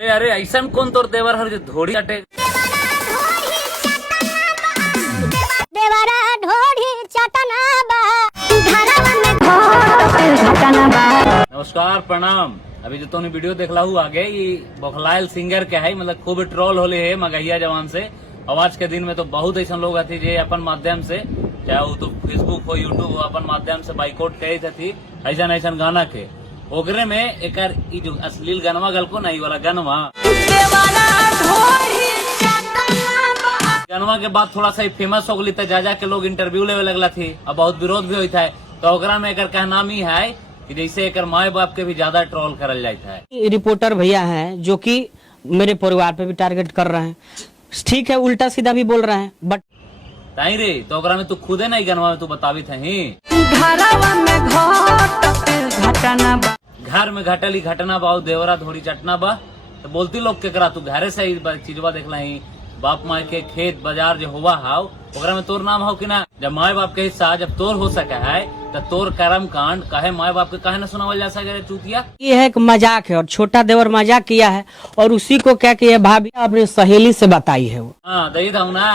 अरे ऐसा कौन तोर देवर हर जो धोड़ी अटे देवरा ढोढ़ी चटना बा घरवा में घोट चटना बा। नमस्कार प्रणाम। अभी जो तूने वीडियो देखला हूँ आगे ये बौखलायल सिंगर के है, मतलब खूब ट्रोल होले है मगहिया जवान से। और आज के दिन में तो बहुत ऐसा लोग आती जे अपन माध्यम से, चाहे वो तो फेसबुक हो यूट्यूब हो, अपन माध्यम से बाइकआउट करे थी ऐसा ऐसा गाना के। ओकरे में एक जो अश्लील गनवा गल को नहीं वाला गनवा के बाद थोड़ा सा फेमस हो गई तो जा के लोग इंटरव्यू लेवे लगला थी, अब बहुत विरोध भी होता है। तो ओकरा में एक कहनामी है कि जैसे एक माए बाप के भी ज्यादा ट्रोल करल जाता है। रिपोर्टर भैया हैं जो कि मेरे परिवार पे भी टारगेट कर रहे हैं, ठीक है, उल्टा सीधा भी बोल रहे हैं, बट ताई रे तो ओकरा में तू खुदे नहीं गनवा में तू बतावी थी घर में घटली घटना बा देवरा धोड़ी चटना बा। तो बोलती लोग के करा तू घरे से ही चीजवा देखला ही, बाप माए के खेत बाजार जो हुआ हाउ ओकरा में तोर नाम हो कि ना। जब माए बाप के हिस्सा जब तोर हो सका है तो तोर कर्म कांड कहे माए बाप के कहे न सुनावल जा सके चूतिया। ये है एक मजाक है और छोटा देवर मजाक किया है और उसी को क्या कि भाभी अपनी सहेली से बताई है वो। हाँ दही था ना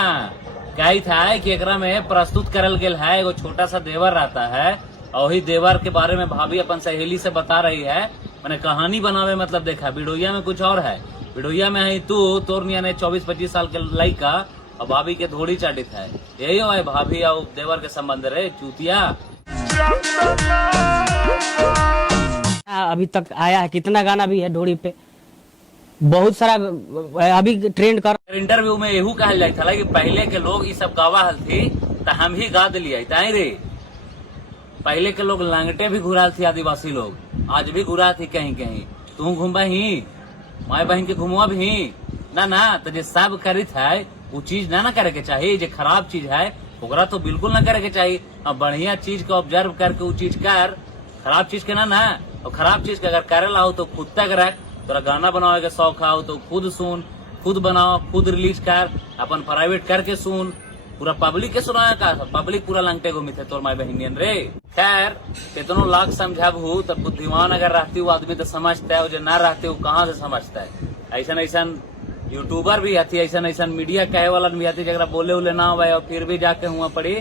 कही था कि एकरा में प्रस्तुत करल गेल है एगो छोटा सा देवर रहता है और वही देवर के बारे में भाभी अपन सहेली से बता रही है। मैंने कहानी बनावे मतलब देखा वीडियोया में कुछ और है, वीडियोया में है तू तोर निया ने 24-25 साल के लड़का और भाभी के धोड़ी चाटित है। यही हो है भाभी और देवर के संबंध रे चूतिया। अभी तक आया है कितना गाना भी है ढोड़ी पे, बहुत सारा अभी ट्रेंड कर। इंटरव्यू में यहू कहल जाता था कि पहले के लोग ये सब गावा हल थी तो हम ही गा दिलिए ताई रे। पहले के लोग लांगटे भी घुराल थी, आदिवासी लोग आज भी घुरा थी कहीं कहीं। तू घूमबा ही माए बहन के घुमवा भी ना तो जे सब करित है वो चीज ना करे के चाहिए। जो खराब चीज है ओकरा तो बिल्कुल ना करे के चाहिए। अब बढ़िया चीज को ऑब्जर्व करके वो चीज कर, खराब चीज के ना। और खराब चीज के अगर करे ला हो तो खुद तक रख। तोरा गाना बनावे के शौक हो तो खुद सुन, खुद बनाओ, खुद रिलीज कर, अपन प्राइवेट करके सुन। पूरा पब्लिक के सुनाया का पब्लिक पूरा लंगटे घूमी थे तोर माई बहनियन रे। खैर कितनों लाख समझाब हूँ तो बुद्धिमान अगर रहती हूँ आदमी तो समझता है, जो ना रहते हो कहाँ से समझता है। ऐसा ऐसा यूट्यूबर भी आती, ऐसा मीडिया कहे वाला भी आती जरा बोले उले ना हुआ और फिर भी जाके हुआ पड़ी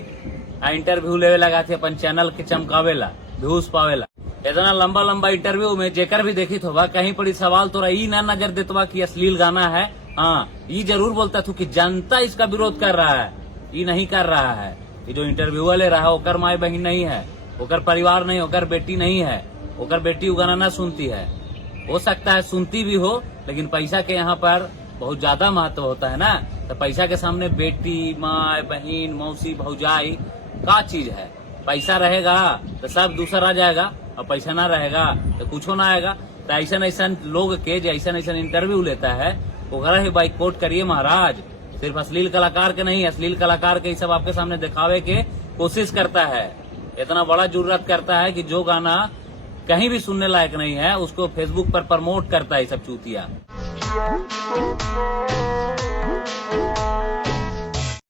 इंटरव्यू लेवे लगा थी अपन चैनल के चमकावेला व्यूज पावेला। इतना लंबा लंबा इंटरव्यू में जेकर भी देखी तो कहीं पड़ी सवाल तोरा ई ना नजर देतवा कि अश्लील गाना है। हाँ ये जरूर बोलता था कि जनता इसका विरोध कर रहा है, ये नहीं कर रहा है। ये जो इंटरव्यू ले रहा है ओकर माए बहन नहीं है, ओकर परिवार नहीं, ओकर बेटी नहीं है, ओकर बेटी वो गाना ना सुनती है। हो सकता है सुनती भी हो लेकिन पैसा के यहाँ पर बहुत ज्यादा महत्व होता है ना। तो पैसा के सामने बेटी माए बहन मौसी भौजाई का चीज है। पैसा रहेगा तो सब दूसरा आ जाएगा और पैसा ना रहेगा तो कुछ ना आएगा। तो ऐसा लोग के जो ऐसा इंटरव्यू लेता है ओकरा ही बाइकआउट करिए महाराज। सिर्फ अश्लील कलाकार के नहीं, अश्लील कलाकार के सब आपके सामने दिखावे के कोशिश करता है। इतना बड़ा जरूरत करता है कि जो गाना कहीं भी सुनने लायक नहीं है उसको फेसबुक पर प्रमोट करता है सब चूतिया।